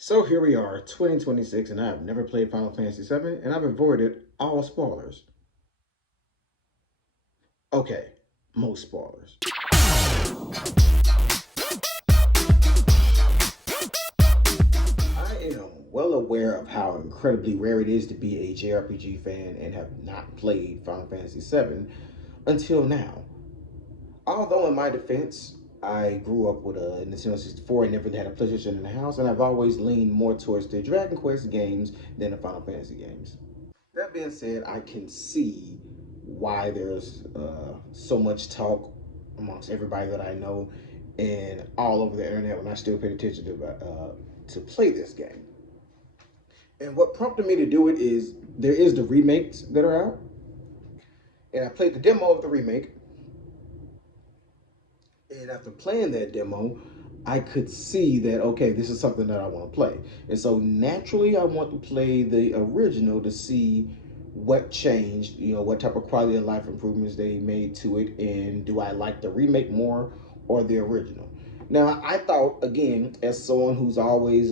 So here we are, 2026, and I've never played Final Fantasy VII, and I've avoided all spoilers. Okay, most spoilers. I am well aware of how incredibly rare it is to be a JRPG fan and have not played Final Fantasy VII until now. Although, in my defense, I grew up with a Nintendo 64 and never had a PlayStation in the house, and I've always leaned more towards the Dragon Quest games than the Final Fantasy games. That being said, I can see why there's so much talk amongst everybody that I know and all over the internet when I still paid attention to play this game. And what prompted me to do it is there is the remakes that are out, and I played the demo of the remake. And after playing that demo, I could see that okay, this is something that I want to play. And so naturally, I want to play the original to see what changed, what type of quality of life improvements they made to it, and do I like the remake more or the original? Now, I thought again, as someone who's always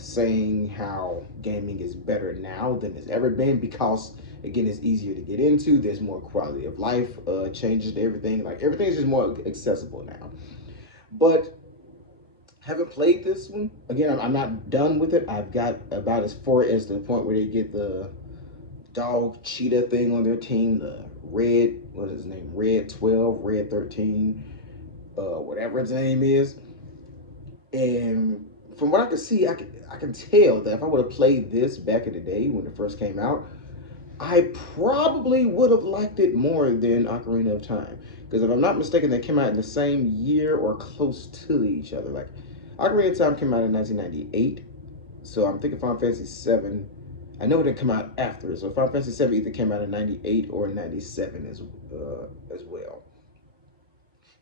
saying how gaming is better now than it's ever been because again, it's easier to get into. There's more quality of life changes to everything. Like everything's just more accessible now. But haven't played this one again. I'm not done with it. I've got about as far as the point where they get the dog cheetah thing on their team. The red, what is his name? Red 12, Red 13, whatever his name is. And from what I can see, I can tell that if I would have played this back in the day when it first came out, I probably would have liked it more than Ocarina of Time. Because if I'm not mistaken, they came out in the same year or close to each other. Like, Ocarina of Time came out in 1998. So I'm thinking Final Fantasy VII. I know it didn't come out after. So Final Fantasy VII either came out in 98 or 97 as well.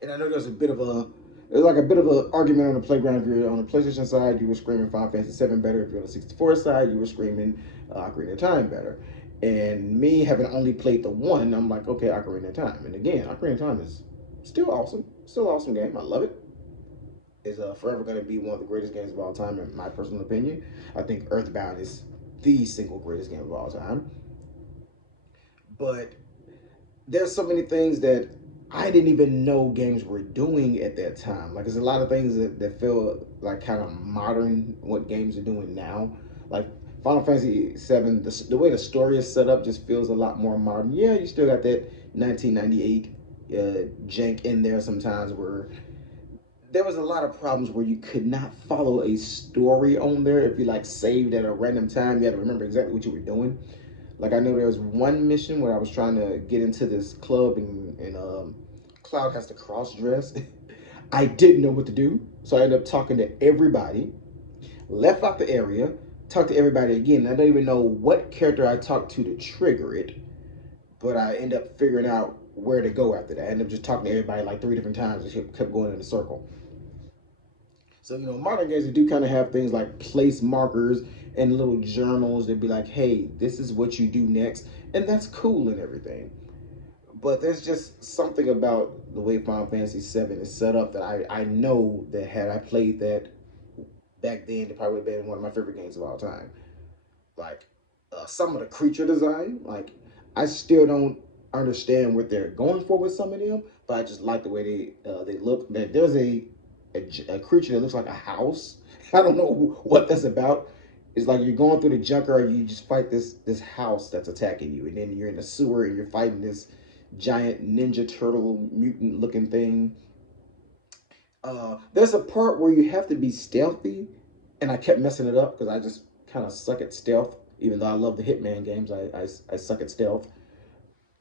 And I know there's like a bit of an argument on the playground. If you're on the PlayStation side, you were screaming Final Fantasy VII better. If you're on the 64 side, you were screaming Ocarina of Time better. And me having only played the one, I'm like, okay, Ocarina of Time. And again, Ocarina of Time is still awesome. Still an awesome game. I love it. It's forever going to be one of the greatest games of all time, in my personal opinion. I think Earthbound is the single greatest game of all time. But there's so many things that I didn't even know games were doing at that time. Like there's a lot of things that feel like kind of modern what games are doing now. Like Final Fantasy VII, the way the story is set up just feels a lot more modern. Yeah, you still got that 1998 jank in there sometimes where there was a lot of problems where you could not follow a story on there. If you like saved at a random time, you had to remember exactly what you were doing. Like I know there was one mission where I was trying to get into this club and Cloud has to cross dress. I didn't know what to do, so I ended up talking to everybody. Left out the area, talked to everybody again. I don't even know what character I talked to trigger it, but I end up figuring out where to go after that. I ended up just talking to everybody like three different times and kept going in a circle. So, modern games, they do kind of have things like place markers and little journals that be like, hey, this is what you do next. And that's cool and everything. But there's just something about the way Final Fantasy VII is set up that I know that had I played that back then, it probably would have been one of my favorite games of all time. Like, some of the creature design, like, I still don't understand what they're going for with some of them, but I just like the way they look. There's a creature that looks like a house. I don't know what that's about. It's like you're going through the junkyard, you just fight this house that's attacking you, and then you're in the sewer and you're fighting this giant ninja turtle mutant looking thing. There's a part where you have to be stealthy, and I kept messing it up because I just kind of suck at stealth. Even though I love the Hitman games, I suck at stealth.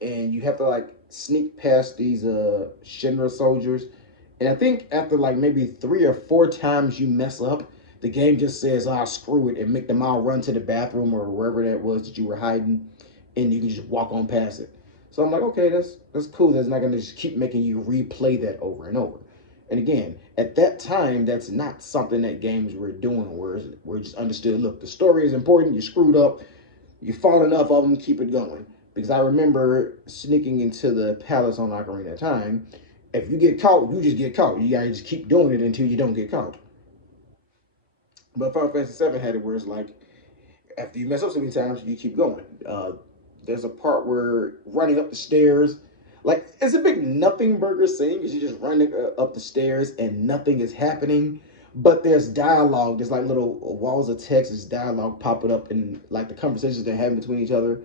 And you have to like sneak past these Shinra soldiers. And I think after like maybe 3 or 4 times you mess up, the game just says, "Ah, screw it," and make them all run to the bathroom or wherever that was that you were hiding, and you can just walk on past it. So I'm like, okay, that's cool. That's not gonna just keep making you replay that over and over. And again, at that time, that's not something that games were doing. Where we just understood, look, the story is important. You screwed up. You fought enough of them. Keep it going. Because I remember sneaking into the palace on Ocarina of Time. If you get caught, you just get caught. You gotta just keep doing it until you don't get caught. But Final Fantasy VII had it where it's like after you mess up so many times, you keep going. There's a part where running up the stairs, like it's a big nothing burger scene because you're just running up the stairs and nothing is happening. But there's dialogue. There's like little walls of text. There's dialogue popping up, and like the conversations they're having between each other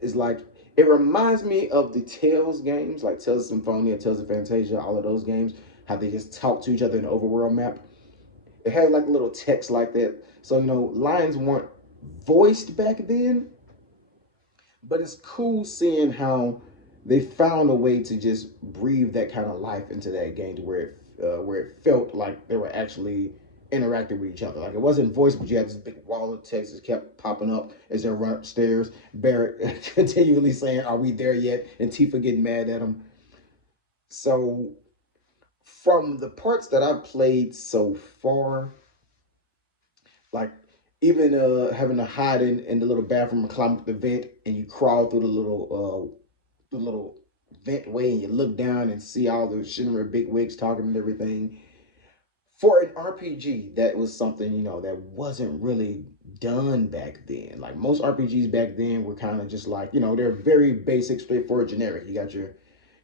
is like it reminds me of the Tales games, like Tales of Symphonia, Tales of Fantasia, all of those games. How they just talk to each other in the overworld map. It had like little text like that. So lines weren't voiced back then, but it's cool seeing how they found a way to just breathe that kind of life into that game to where it felt like they were actually interacting with each other. Like it wasn't voiced, but you had this big wall of text that kept popping up as they run upstairs. Barrett continually saying, "Are we there yet?" and Tifa getting mad at him. So from the parts that I've played so far, like even having to hide in the little bathroom and climb up the vent and you crawl through the little vent way and you look down and see all the Shinra big wigs talking and everything. For an RPG, that was something, that wasn't really done back then. Like most RPGs back then were kind of just like, they're very basic, straightforward, generic. You got your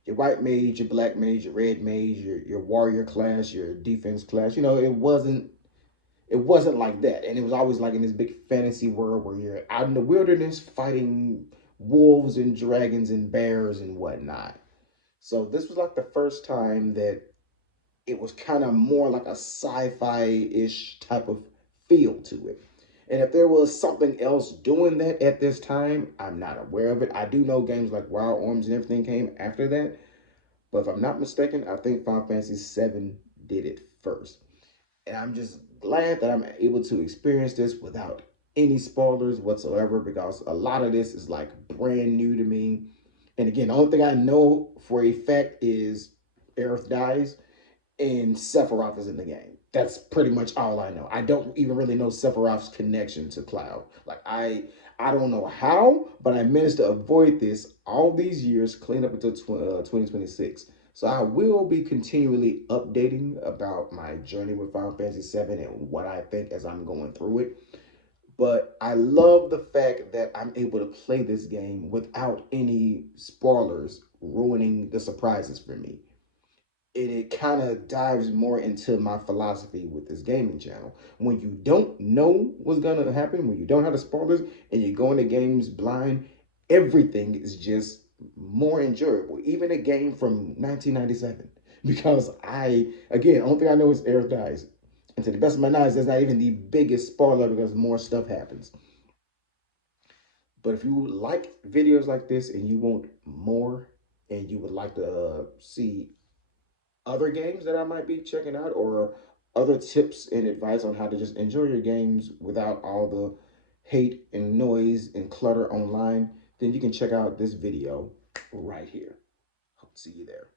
white mage, your black mage, your red mage, your warrior class, your defense class. It wasn't like that. And it was always like in this big fantasy world where you're out in the wilderness fighting wolves and dragons and bears and whatnot. So this was like the first time that it was kind of more like a sci-fi-ish type of feel to it. And if there was something else doing that at this time, I'm not aware of it. I do know games like Wild Arms and everything came after that. But if I'm not mistaken, I think Final Fantasy VII did it first. And I'm just glad that I'm able to experience this without any spoilers whatsoever because a lot of this is like brand new to me. And again, the only thing I know for a fact is Aerith dies and Sephiroth is in the game. That's pretty much all I know. I don't even really know Sephiroth's connection to Cloud. Like I don't know how, but I managed to avoid this all these years, clean up until 2026. So I will be continually updating about my journey with Final Fantasy VII and what I think as I'm going through it. But I love the fact that I'm able to play this game without any spoilers ruining the surprises for me. And it kind of dives more into my philosophy with this gaming channel. When you don't know what's gonna happen, when you don't have the spoilers, and you go into games blind, everything is just more enjoyable. Even a game from 1997, because only thing I know is Aerith dies, and to the best of my knowledge, that's not even the biggest spoiler because more stuff happens. But if you like videos like this and you want more, and you would like to see other games that I might be checking out or other tips and advice on how to just enjoy your games without all the hate and noise and clutter online, then you can check out this video right here. Hope to see you there.